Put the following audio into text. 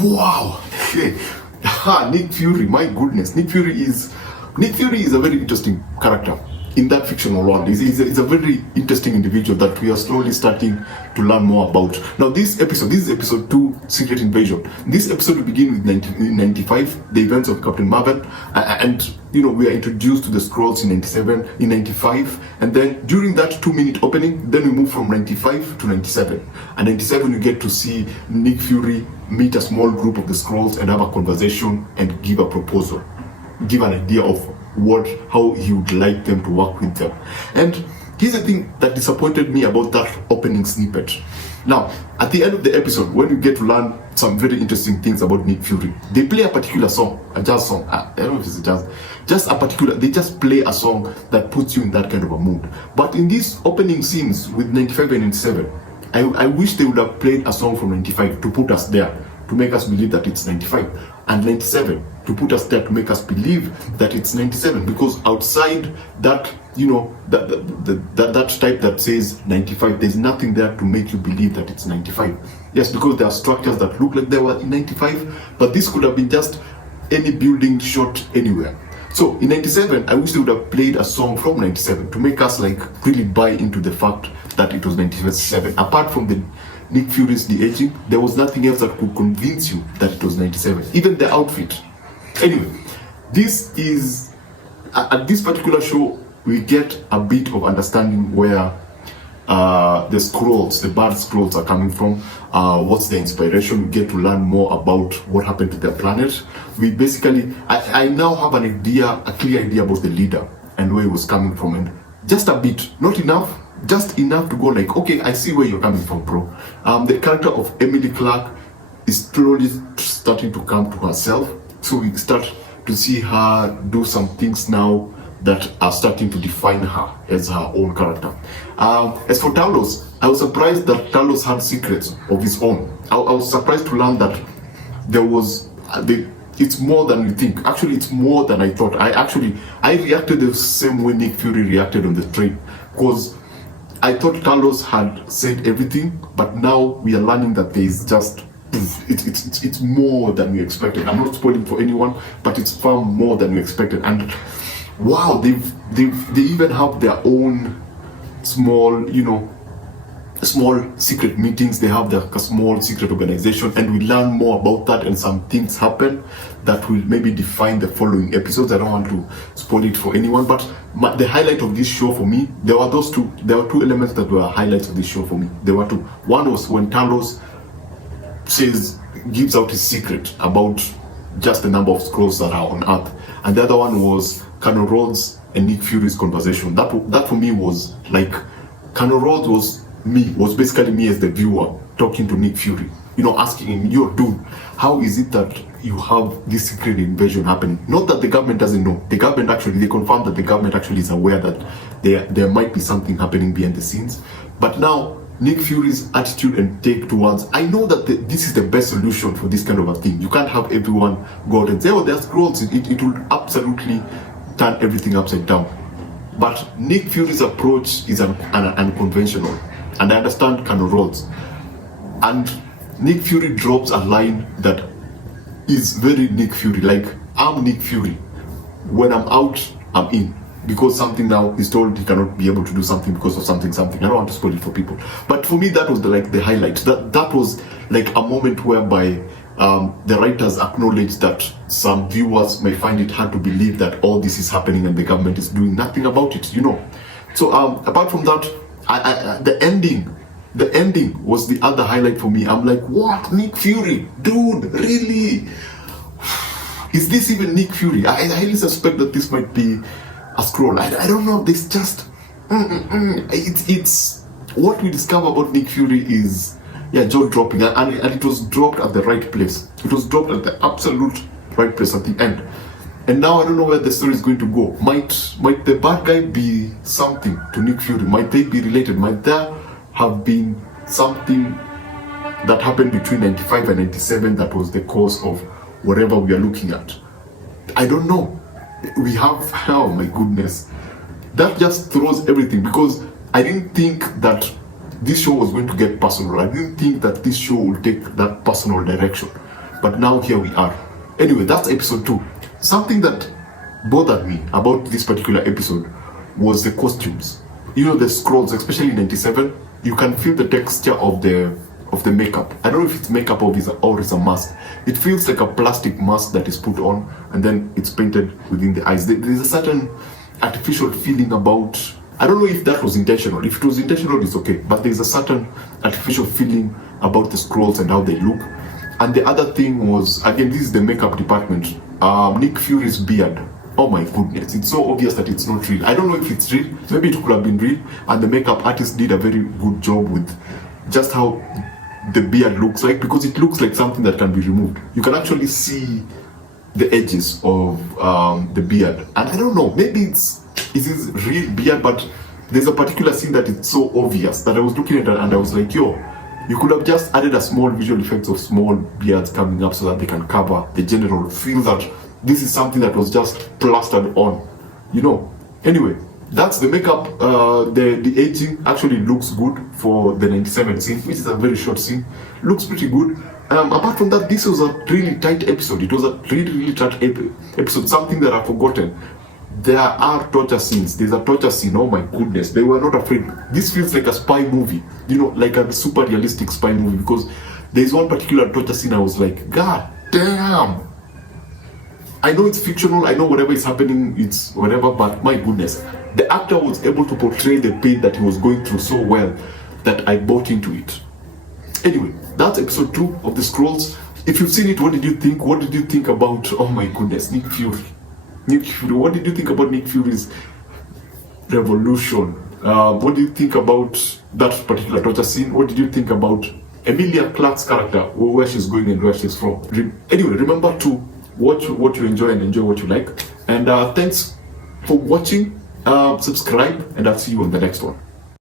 Wow. Nick Fury, my goodness. Nick Fury is a very interesting character in that fictional world. He's a very interesting individual that we are slowly starting to learn more about. Now this is episode 2, Secret Invasion. This episode will begin with 1995, the events of Captain Marvel, and we are introduced to the Skrulls in 95, and then during that 2-minute opening, then we move from 95 to 97. And 97 you get to see Nick Fury meet a small group of the Skrulls and have a conversation and give a proposal, give an idea of how he would like them to work with them. And here's the thing that disappointed me about that opening snippet. Now, at the end of the episode, when you get to learn some very interesting things about Nick Fury, they play a particular song, a jazz song. I don't know if it's a jazz, they just play a song that puts you in that kind of a mood. But in these opening scenes with 95 and 97, I wish they would have played a song from 95 to put us there, to make us believe that it's 95, and 97 to put us there to make us believe that it's 97, because outside that, that type that says 95, there's nothing there to make you believe that it's 95. Yes, because there are structures that look like they were in 95, but this could have been just any building shot anywhere. So in 97, I wish they would have played a song from 97 to make us really buy into the fact that it was 97. Apart from the Nick Fury's de-aging, there was nothing else that could convince you that it was 97. Even the outfit. Anyway, this is, at this particular show, we get a bit of understanding where the Skrulls, the bad Skrulls are coming from, what's the inspiration. We get to learn more about what happened to their planet. We basically, I now have a clear idea about the leader and where he was coming from, and just a bit, not enough, just enough to go okay, I see where you're coming from, bro. The character of Emilia Clarke is slowly starting to come to herself, so we start to see her do some things now that are starting to define her as her own character. As for Talos, I was surprised that Talos had secrets of his own. I was surprised to learn that there was, it's more than we think. Actually, it's more than I thought. I reacted the same way Nick Fury reacted on the train, because I thought Talos had said everything, but now we are learning that there is just, it's more than we expected. I'm not spoiling for anyone, but it's far more than we expected. And wow, they even have their own small secret meetings. They have their small secret organization, and we learn more about that, and some things happen that will maybe define the following episodes. I don't want to spoil it for anyone, but the highlight of this show for me, there were two elements that were highlights of this show for me. There were two. One was when Talos gives out his secret about just the number of Skrulls that are on Earth, and the other one was Colonel Rhodes and Nick Fury's conversation. That for me was Colonel Rhodes was basically me as the viewer talking to Nick Fury, asking him, yo dude, how is it that you have this secret invasion happening? Not that the government doesn't know. The government they confirmed that the government actually is aware that there might be something happening behind the scenes. But now Nick Fury's attitude and take towards, I know that this is the best solution for this kind of a thing. You can't have everyone go out and say, oh, there's Skrulls. It will absolutely turn everything upside down. But Nick Fury's approach is unconventional, and I understand Colonel Rhodes. And Nick Fury drops a line that is very Nick Fury, I'm Nick Fury. When I'm out, I'm in. Because something now, he's told he cannot be able to do something because of something. I don't want to spoil it for people. But for me, that was the highlight. That was a moment whereby the writers acknowledged that some viewers may find it hard to believe that all this is happening and the government is doing nothing about it, So apart from that, the ending was the other highlight for me. I'm like, what? Nick Fury? Dude, really? Is this even Nick Fury? I highly suspect that this might be a Skrull. I don't know. This just it's what we discover about Nick Fury is jaw dropping, and it was dropped at the right place. It was dropped at the absolute right place at the end. And now I don't know where the story is going to go. Might the bad guy be something to Nick Fury? Might they be related? Might there have been something that happened between 95 and 97 that was the cause of whatever we are looking at? I don't know. We have, oh my goodness. That just throws everything, because I didn't think that this show was going to get personal. I didn't think that this show would take that personal direction. but now here we are. Anyway, that's episode 2. Something that bothered me about this particular episode was the costumes. You know, the Skrulls, especially in 97, you can feel the texture of the makeup. I don't know if it's makeup or it's a mask. It feels like a plastic mask that is put on and then it's painted within the eyes. There's a certain artificial feeling about, I don't know if that was intentional. If it was intentional, it's okay. But there's a certain artificial feeling about the Skrulls and how they look. And the other thing was, again, this is the makeup department. Nick Fury's beard. Oh my goodness, it's so obvious that it's not real. I don't know if it's real. Maybe it could have been real. And the makeup artist did a very good job with just how the beard looks like, because it looks like something that can be removed. You can actually see the edges of the beard. And I don't know, maybe it is real beard, but there's a particular scene that it's so obvious that I was looking at it and I was like, yo, you could have just added a small visual effects of small beards coming up so that they can cover the general feel that this is something that was just plastered on, you know. Anyway, that's the makeup. The aging actually looks good for the 97 scene, which is a very short scene. Looks pretty good. Apart from that, this was a really tight episode. It was a really tight episode. Something that I've forgotten. There are torture scenes. There's a torture scene. Oh my goodness, they were not afraid. This feels like a spy movie, you know, like a super realistic spy movie, because there's one particular torture scene I was like, God damn. I know it's fictional, I know whatever is happening, it's whatever, but my goodness, the actor was able to portray the pain that he was going through so well that I bought into it. Anyway, that's episode 2 of the Skrulls. If you've seen it, what did you think? What did you think about, oh my goodness, Nick Fury? What did you think about Nick Fury's revolution? What do you think about that particular torture scene? What did you think about Emilia Clarke's character, where she's going and where she's from? Anyway, remember to watch what you enjoy and enjoy what you like. And thanks for watching. Subscribe, and I'll see you on the next one.